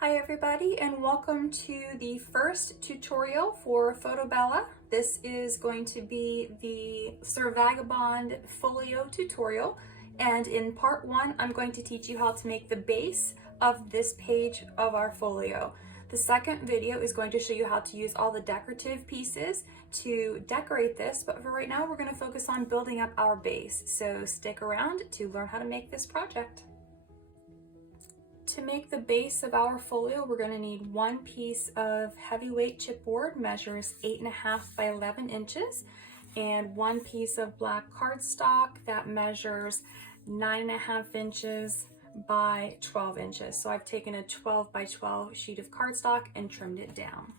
Hi everybody, and welcome to the first tutorial for Photobella. This is going to be the Vagabond Folio tutorial, and in part one I'm going to teach you how to make the base of this page of our folio. The second video is going to show you how to use all the decorative pieces to decorate this, but for right now we're going to focus on building up our base, so stick around to learn how to make this project. To make the base of our folio, we're going to need one piece of heavyweight chipboard, measures 8.5 by 11 inches, and one piece of black cardstock that measures 9.5 inches by 12 inches. So I've taken a 12 by 12 sheet of cardstock and trimmed it down.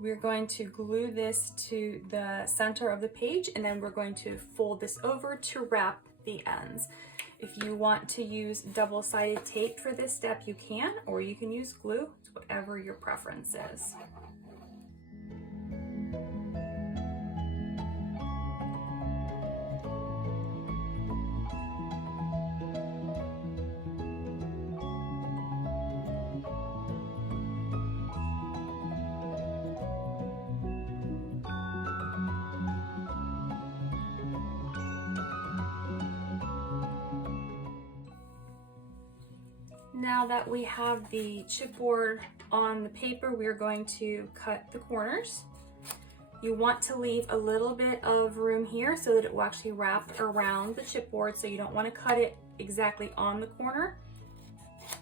We're going to glue this to the center of the page, and then we're going to fold this over to wrap the ends. If you want to use double-sided tape for this step, you can, or you can use glue. It's whatever your preference is. Now that we have the chipboard on the paper, we're going to cut the corners. You want to leave a little bit of room here so that it will actually wrap around the chipboard, so you don't want to cut it exactly on the corner.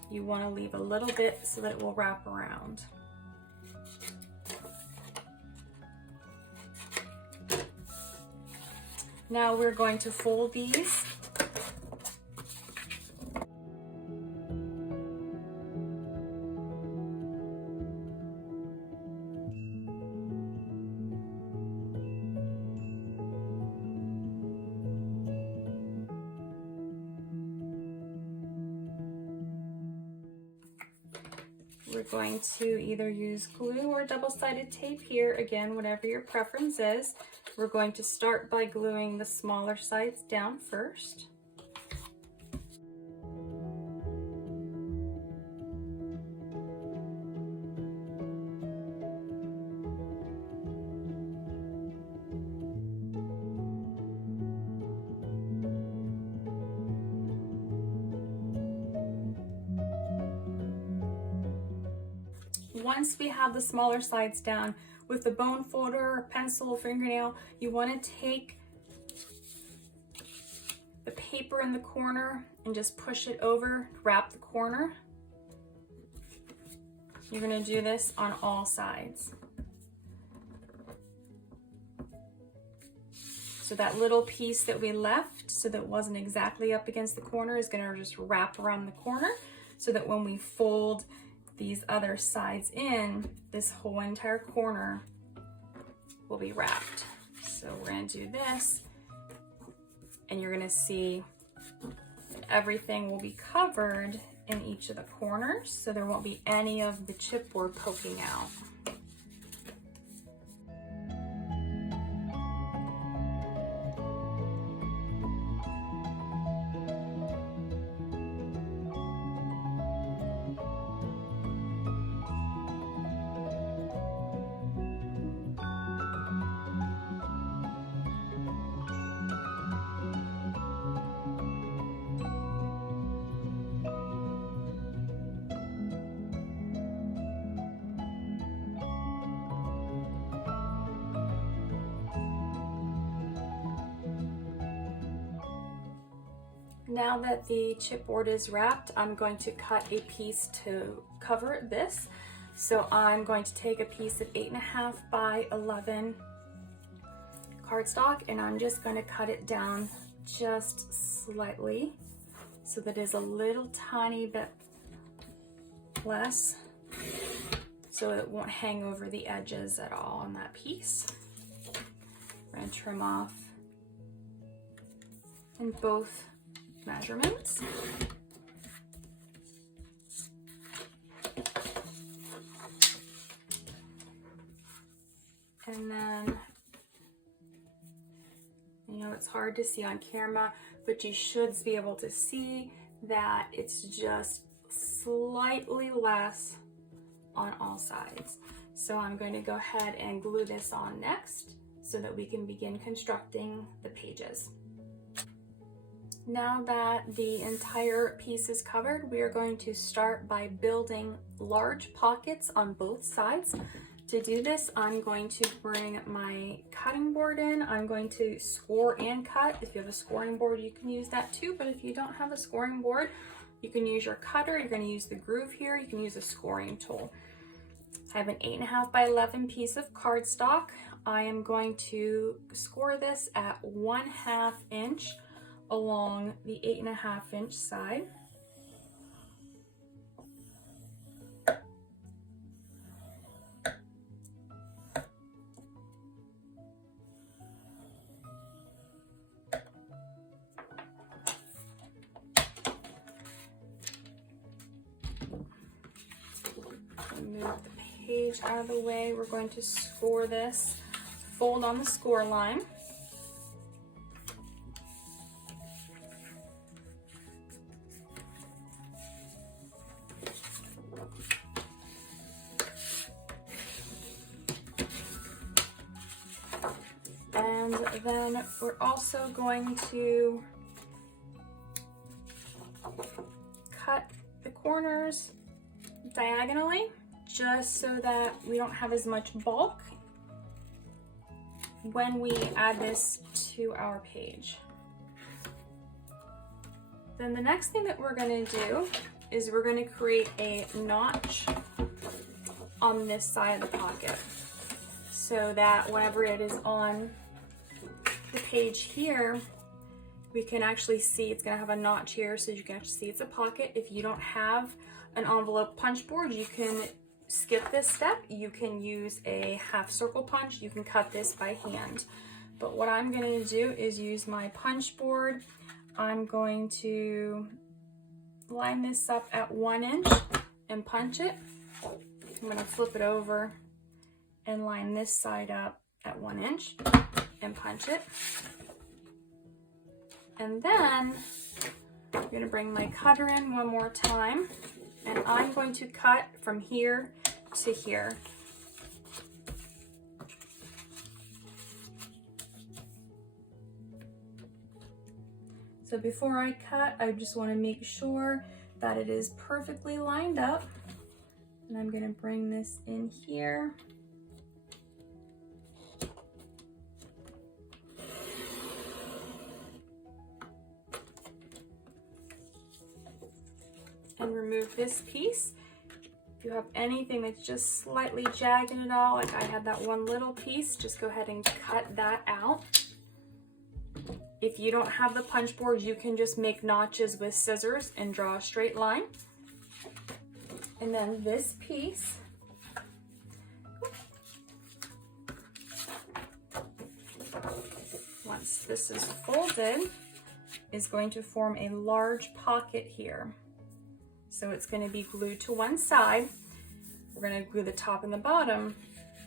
You want to leave a little bit so that it will wrap around. Now we're going to fold these. We're going to either use glue or double-sided tape here, again, whatever your preference is. We're going to start by gluing the smaller sides down first. Once we have the smaller sides down, with the bone folder, pencil, fingernail, you want to take the paper in the corner and just push it over, wrap the corner. You're going to do this on all sides. So that little piece that we left, so that it wasn't exactly up against the corner, is going to just wrap around the corner, so that when we fold these other sides in, this whole entire corner will be wrapped. So we're going to do this, and you're going to see everything will be covered in each of the corners, so there won't be any of the chipboard poking out. Now that the chipboard is wrapped, I'm going to cut a piece to cover this. So I'm going to take a piece of 8.5 by 11 cardstock, and I'm just going to cut it down just slightly so that it's a little tiny bit less, so it won't hang over the edges at all on that piece. We're going to trim off in both measurements. And then, you know, it's hard to see on camera, but you should be able to see that it's just slightly less on all sides. So I'm going to go ahead and glue this on next so that we can begin constructing the pages. Now that the entire piece is covered, we are going to start by building large pockets on both sides. To do this, I'm going to bring my cutting board in. I'm going to score and cut. If you have a scoring board, you can use that too, but if you don't have a scoring board, you can use your cutter. You're going to use the groove here. You can use a scoring tool. I have an 8.5 by 11 piece of cardstock. I am going to score this at 1/2 inch along the 8.5 inch side. Move the page out of the way. We're going to score this, fold on the score line. And then we're also going to cut the corners diagonally, just so that we don't have as much bulk when we add this to our page. Then the next thing that we're going to do is we're going to create a notch on this side of the pocket, so that whenever it is on the page here, we can actually see it's going to have a notch here, so you can actually see it's a pocket. If you don't have an envelope punch board, you can skip this step. You can use a half circle punch. You can cut this by hand. But what I'm going to do is use my punch board. I'm going to line this up at 1 inch and punch it. I'm going to flip it over and line this side up at 1 inch and punch it. And then I'm going to bring my cutter in one more time, and I'm going to cut from here to here. So before I cut, I just want to make sure that it is perfectly lined up. And I'm going to bring this in here. And remove this piece. If you have anything that's just slightly jagged at all, like I had that one little piece, just go ahead and cut that out. If you don't have the punch board, you can just make notches with scissors and draw a straight line. And then this piece, once this is folded, is going to form a large pocket here. So it's going to be glued to one side. We're going to glue the top and the bottom,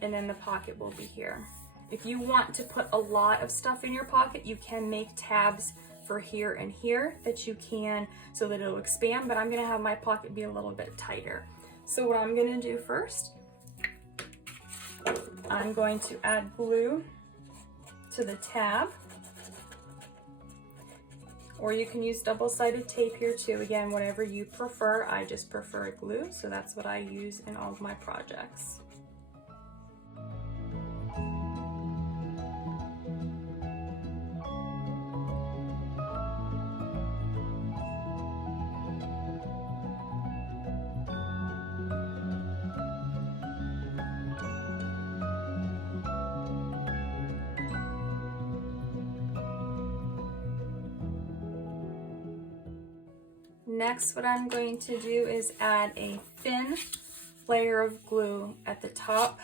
and then the pocket will be here. If you want to put a lot of stuff in your pocket, you can make tabs for here and here that you can, so that it'll expand, but I'm going to have my pocket be a little bit tighter. So what I'm going to do first, I'm going to add glue to the tab. Or you can use double-sided tape here too. Again, whatever you prefer. I just prefer glue, so that's what I use in all of my projects. Next, what I'm going to do is add a thin layer of glue at the top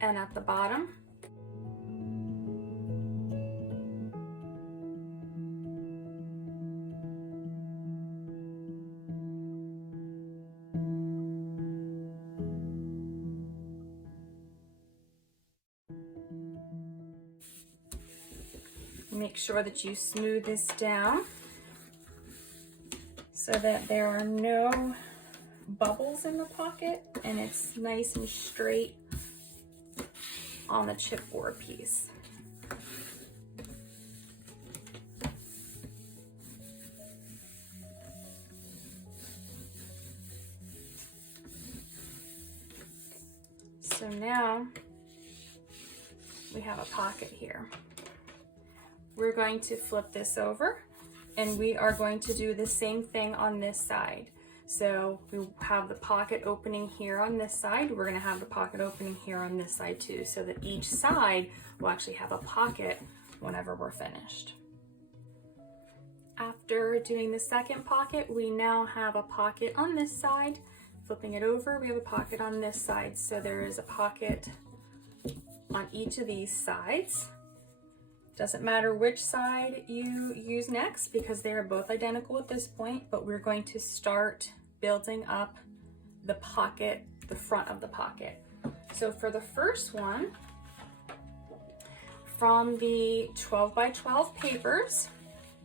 and at the bottom. Make sure that you smooth this down so that there are no bubbles in the pocket, and it's nice and straight on the chipboard piece. So now we have a pocket here. We're going to flip this over, and we are going to do the same thing on this side. So we have the pocket opening here on this side. We're going to have the pocket opening here on this side too, so that each side will actually have a pocket whenever we're finished. After doing the second pocket, we now have a pocket on this side. Flipping it over, we have a pocket on this side. So there is a pocket on each of these sides. Doesn't matter which side you use next because they are both identical at this point, but we're going to start building up the pocket, the front of the pocket. So for the first one, from the 12 by 12 papers,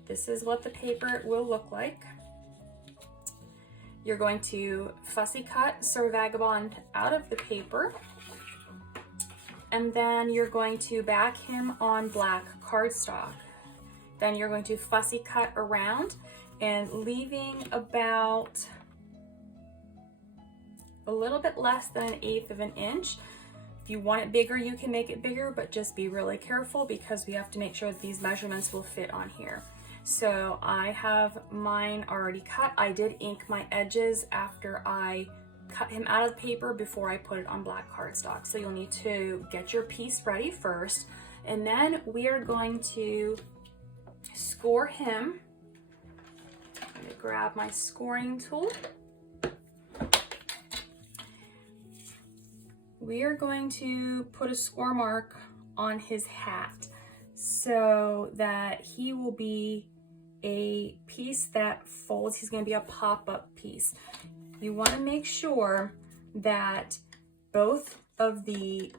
this is what the paper will look like. You're going to fussy cut Sir Vagabond out of the paper, and then you're going to back him on black cardstock. Then you're going to fussy cut around and leaving about a little bit less than 1/8 of an inch. If you want it bigger, you can make it bigger, but just be really careful because we have to make sure that these measurements will fit on here. So I have mine already cut. I did ink my edges after I cut him out of the paper before I put it on black cardstock. So you'll need to get your piece ready first, and then we are going to score him. I'm going to grab my scoring tool. We are going to put a score mark on his hat so that he will be a piece that folds. He's going to be a pop-up piece. You want to make sure that both of the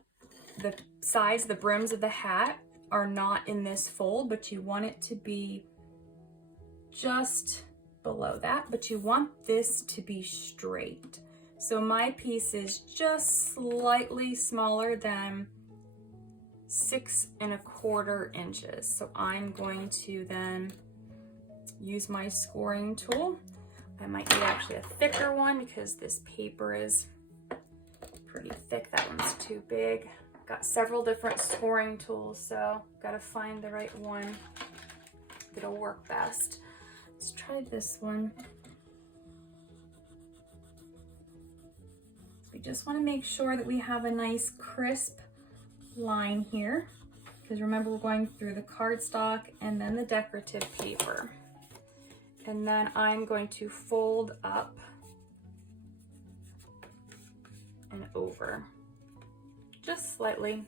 sides, the brims of the hat, are not in this fold, but you want it to be just below that, but you want this to be straight. So my piece is just slightly smaller than 6 1/4 inches. So I'm going to then use my scoring tool. I might need actually a thicker one because this paper is pretty thick. That one's too big. Got several different scoring tools, so got to find the right one that'll work best. Let's try this one. We just want to make sure that we have a nice crisp line here, because remember we're going through the cardstock and then the decorative paper. And then I'm going to fold up and over, just slightly.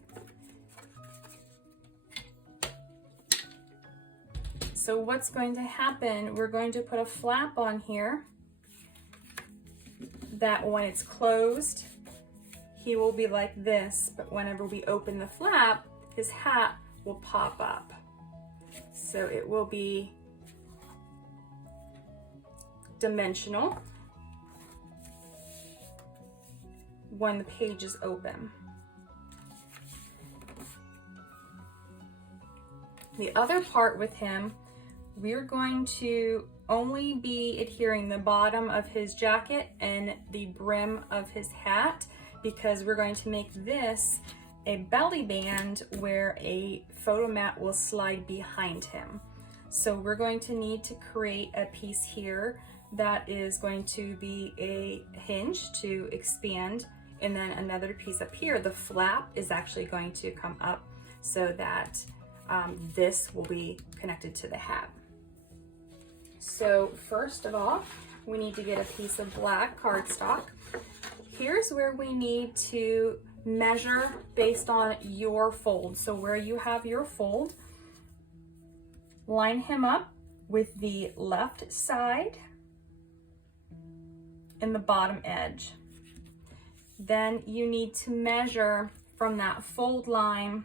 So what's going to happen, we're going to put a flap on here that when it's closed, he will be like this, but whenever we open the flap, his hat will pop up. So it will be dimensional when the page is open. The other part with him, we're going to only be adhering the bottom of his jacket and the brim of his hat, because we're going to make this a belly band where a photo mat will slide behind him. So we're going to need to create a piece here that is going to be a hinge to expand, and then another piece up here. The flap is actually going to come up so that this will be connected to the hat. So first of all, we need to get a piece of black cardstock. Here's where we need to measure based on your fold. So where you have your fold, line him up with the left side and the bottom edge. Then you need to measure from that fold line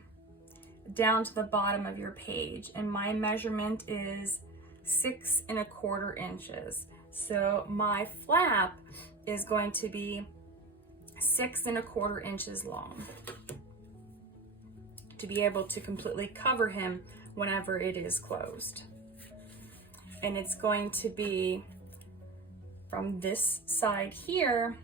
down to the bottom of your page. And my measurement is 6 1/4 inches. So my flap is going to be 6 1/4 inches long to be able to completely cover him whenever it is closed. And it's going to be from this side here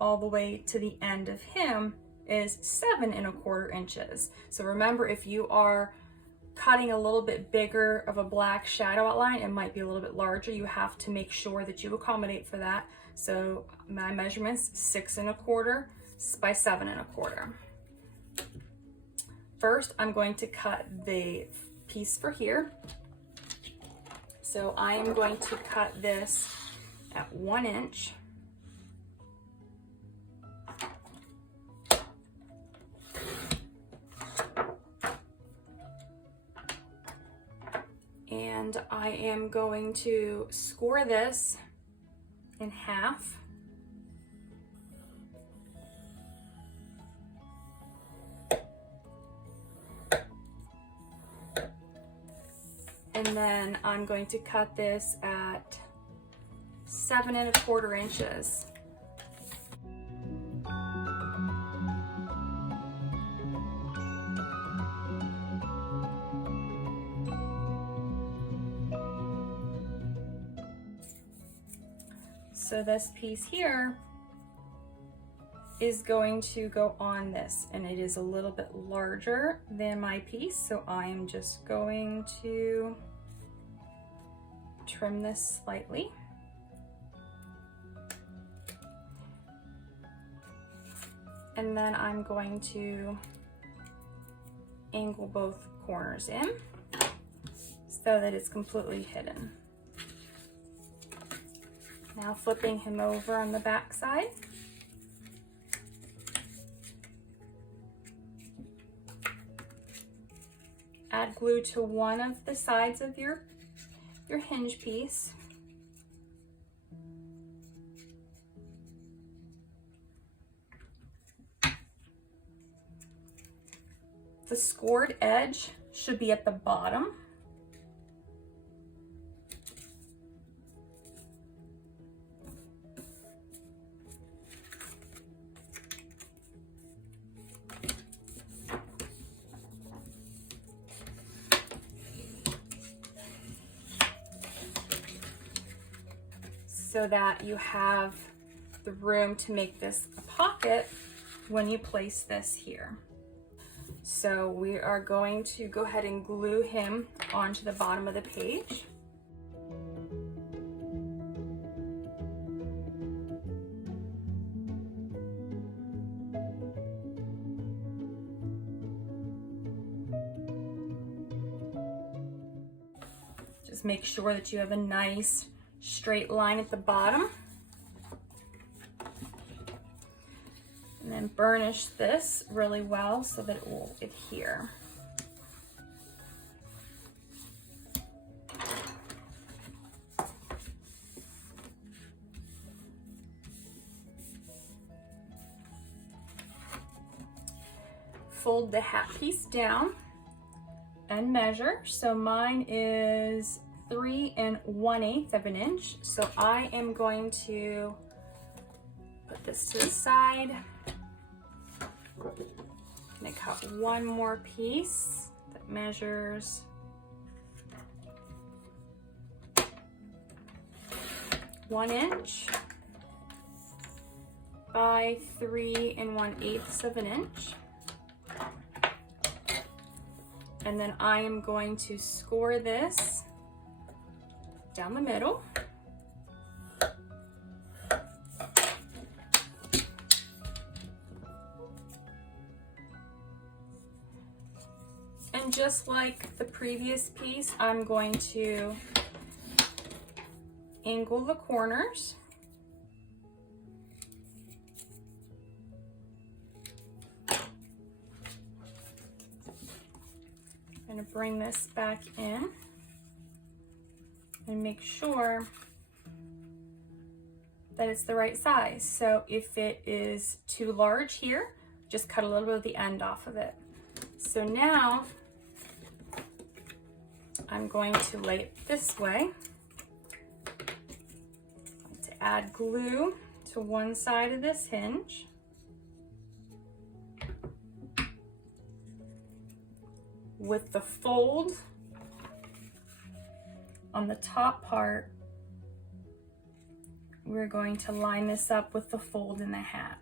all the way to the end of him is 7 1/4 inches. So remember, if you are cutting a little bit bigger of a black shadow outline, it might be a little bit larger. You have to make sure that you accommodate for that. So my measurements, 6 1/4 by 7 1/4. First, I'm going to cut the piece for here. So I am going to cut this at 1 inch. And I am going to score this in half. And then I'm going to cut this at 7 1/4 inches. So this piece here is going to go on this, and it is a little bit larger than my piece, so I am just going to trim this slightly. And then I'm going to angle both corners in so that it's completely hidden. Now flipping him over on the back side. Add glue to one of the sides of your hinge piece. The scored edge should be at the bottom. So that you have the room to make this a pocket when you place this here. So we are going to go ahead and glue him onto the bottom of the page. Just make sure that you have a nice straight line at the bottom. And then burnish this really well so that it will adhere. Fold the hat piece down and measure. So mine is 3 1/8 of an inch. So I am going to put this to the side. I'm gonna cut one more piece that measures 1 inch by 3 1/8 of an inch. And then I am going to score this down the middle. And just like the previous piece, I'm going to angle the corners. I'm going to bring this back in and make sure that it's the right size. So if it is too large here, just cut a little bit of the end off of it. So now I'm going to lay it this way. To add glue to one side of this hinge. With the fold on the top part, we're going to line this up with the fold in the hat.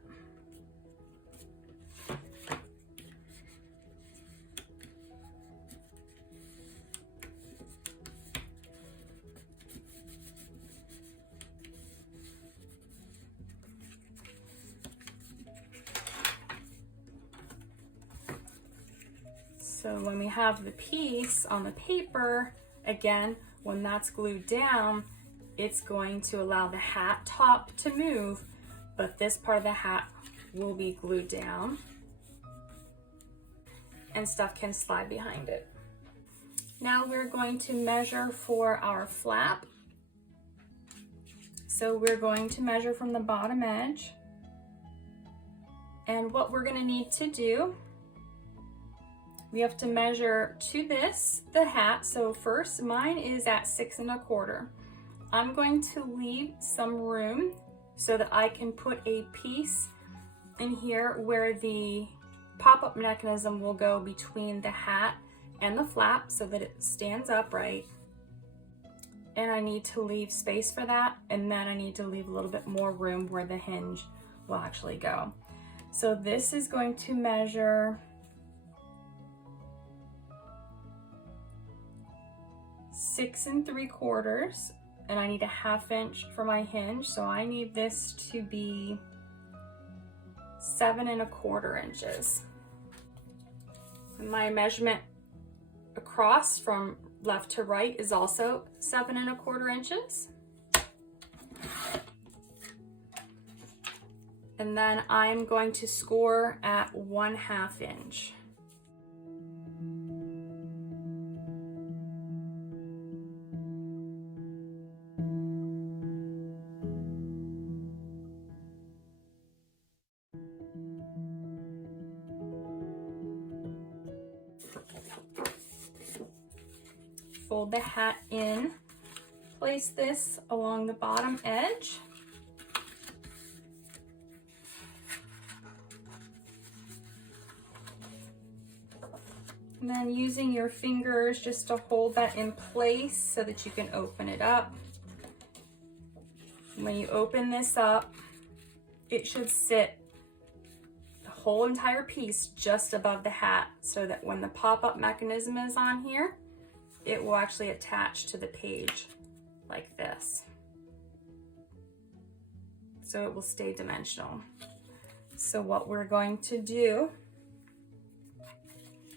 So when we have the piece on the paper, again, when that's glued down, it's going to allow the hat top to move, but this part of the hat will be glued down and stuff can slide behind it. Now we're going to measure for our flap. So we're going to measure from the bottom edge. And what we're going to need to do, we have to measure to the hat. So first, mine is at 6 1/4. I'm going to leave some room so that I can put a piece in here where the pop-up mechanism will go between the hat and the flap so that it stands upright. And I need to leave space for that, and then I need to leave a little bit more room where the hinge will actually go. So this is going to measure 6 3/4, and I need a 1/2 inch for my hinge, so I need this to be 7 1/4 inches. And my measurement across from left to right is also 7 1/4 inches. And then I'm going to score at 1/2 inch. Fold the hat in, place this along the bottom edge. And then using your fingers just to hold that in place so that you can open it up. When you open this up, it should sit the whole entire piece just above the hat so that when the pop-up mechanism is on here, it will actually attach to the page like this. So it will stay dimensional. So what we're going to do,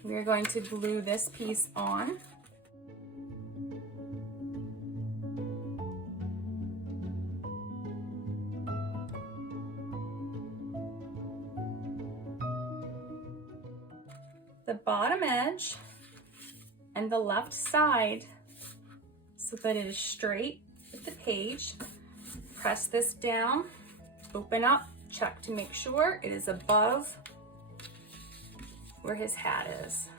we're going to glue this piece on. The bottom edge and the left side so that it is straight with the page. Press this down, open up, check to make sure it is above where his hat is.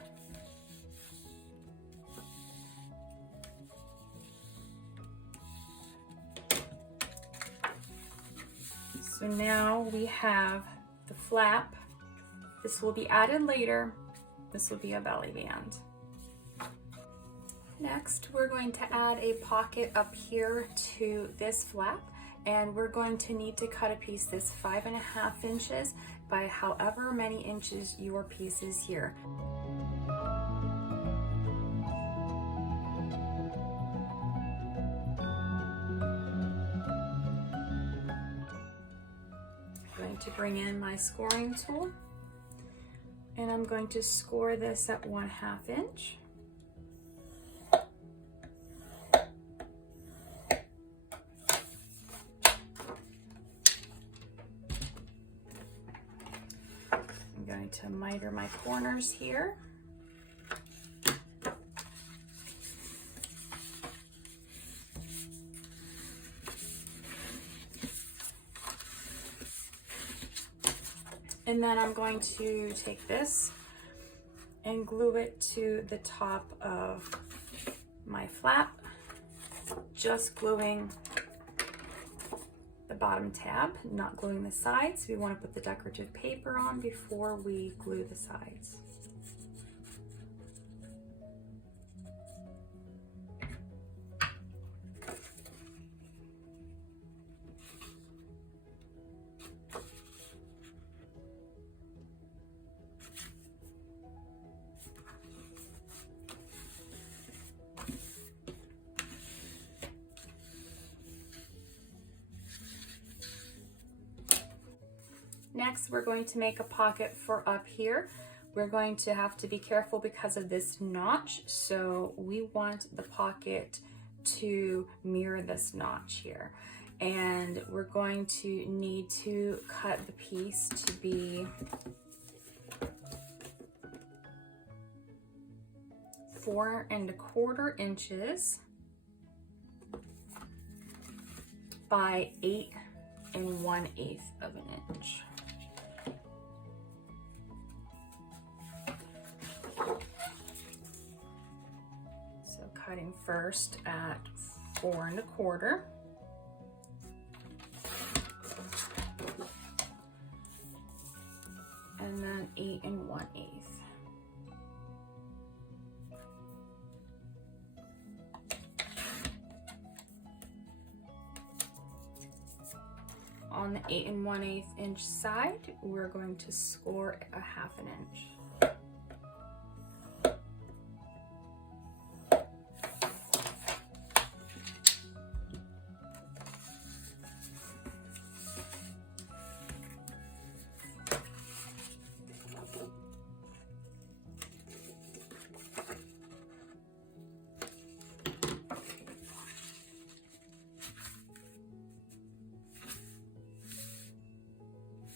So now we have the flap. This will be added later. This will be a belly band. Next, we're going to add a pocket up here to this flap, and we're going to need to cut a piece that's 5 1/2 inches by however many inches your piece is here. I'm going to bring in my scoring tool, and I'm going to score this at 1/2 inch. I'm going to miter my corners here. And then I'm going to take this and glue it to the top of my flap, just gluing the bottom tab, not gluing the sides. We want to put the decorative paper on before we glue the sides. Next, we're going to make a pocket for up here. We're going to have to be careful because of this notch. So we want the pocket to mirror this notch here. And we're going to need to cut the piece to be 4 1/4 inches by 8 1/8 of an inch. So cutting first at 4 1/4. And then 8 1/8. On the 8 1/8 inch side, we're going to score a 1/2 inch.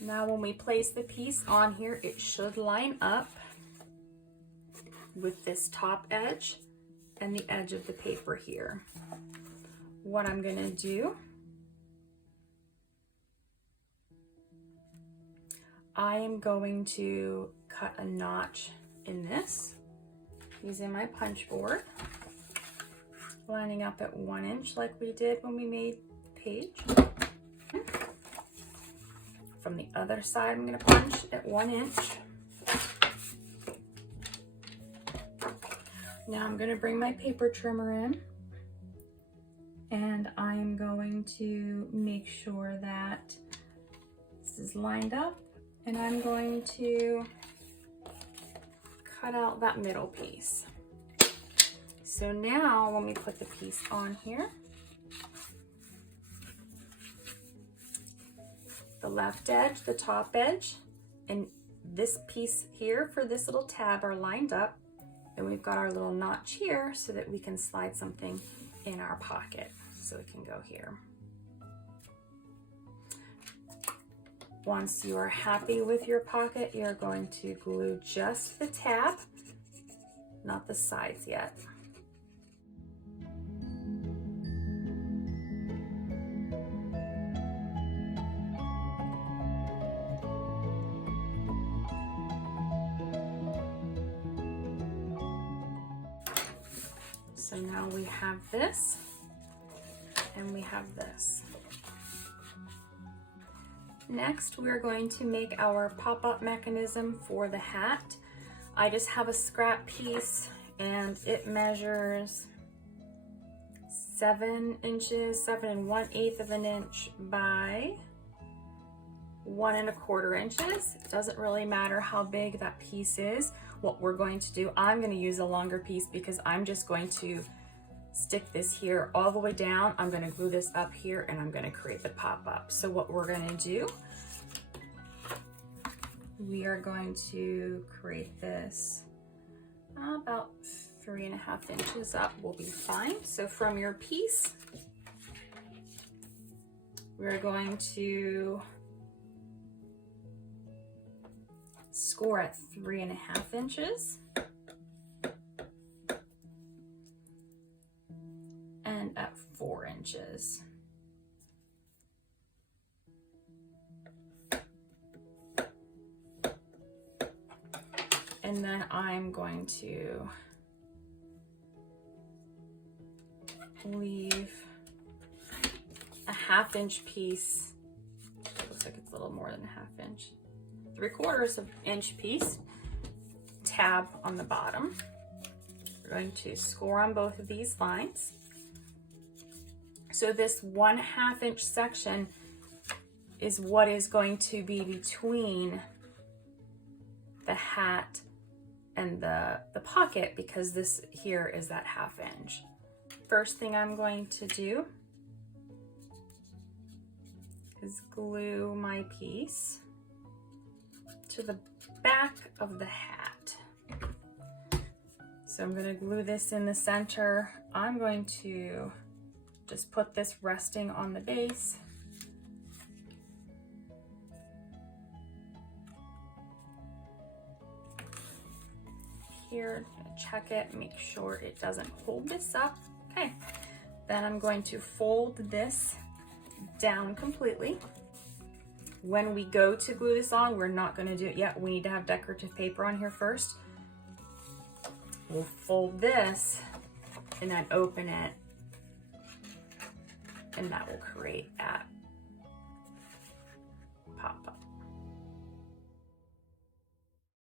Now when we place the piece on here, it should line up with this top edge and the edge of the paper here. What I'm gonna do, I am going to cut a notch in this using my punch board, lining up at 1 inch like we did when we made the page. From the other side, I'm going to punch at 1 inch. Now I'm going to bring my paper trimmer in, and I'm going to make sure that this is lined up, and I'm going to cut out that middle piece. So now when we put the piece on here, the left edge, the top edge, and this piece here for this little tab are lined up, and we've got our little notch here so that we can slide something in our pocket. So it can go here. Once you are happy with your pocket, you're going to glue just the tab, not the sides yet. So now we have this, and we have this. Next, we're going to make our pop-up mechanism for the hat. I just have a scrap piece, and it measures 7 inches, 7 1/8 of an inch by 1 1/4 inches. It doesn't really matter how big that piece is. What we're going to do, I'm going to use a longer piece because I'm just going to stick this here all the way down. I'm going to glue this up here, and I'm going to create the pop-up. So what we're going to do, we are going to create this about 3 1/2 inches up will be fine. So from your piece, we're going to score at 3 1/2 inches and at 4 inches. And then I'm going to leave a 1/2 inch piece than a half inch, 3/4 of inch piece, tab on the bottom. We're going to score on both of these lines. So this 1/2 inch section is what is going to be between the hat and the pocket, because this here is that 1/2 inch. First thing I'm going to do is glue my piece to the back of the hat. So I'm going to glue this in the center. I'm going to just put this resting on the base. Here, check it, make sure it doesn't hold this up. Okay, then I'm going to fold this down completely. When we go to glue this on, we're not going to do it yet. We need to have decorative paper on here first. We'll fold this and then open it, and that will create that pop-up.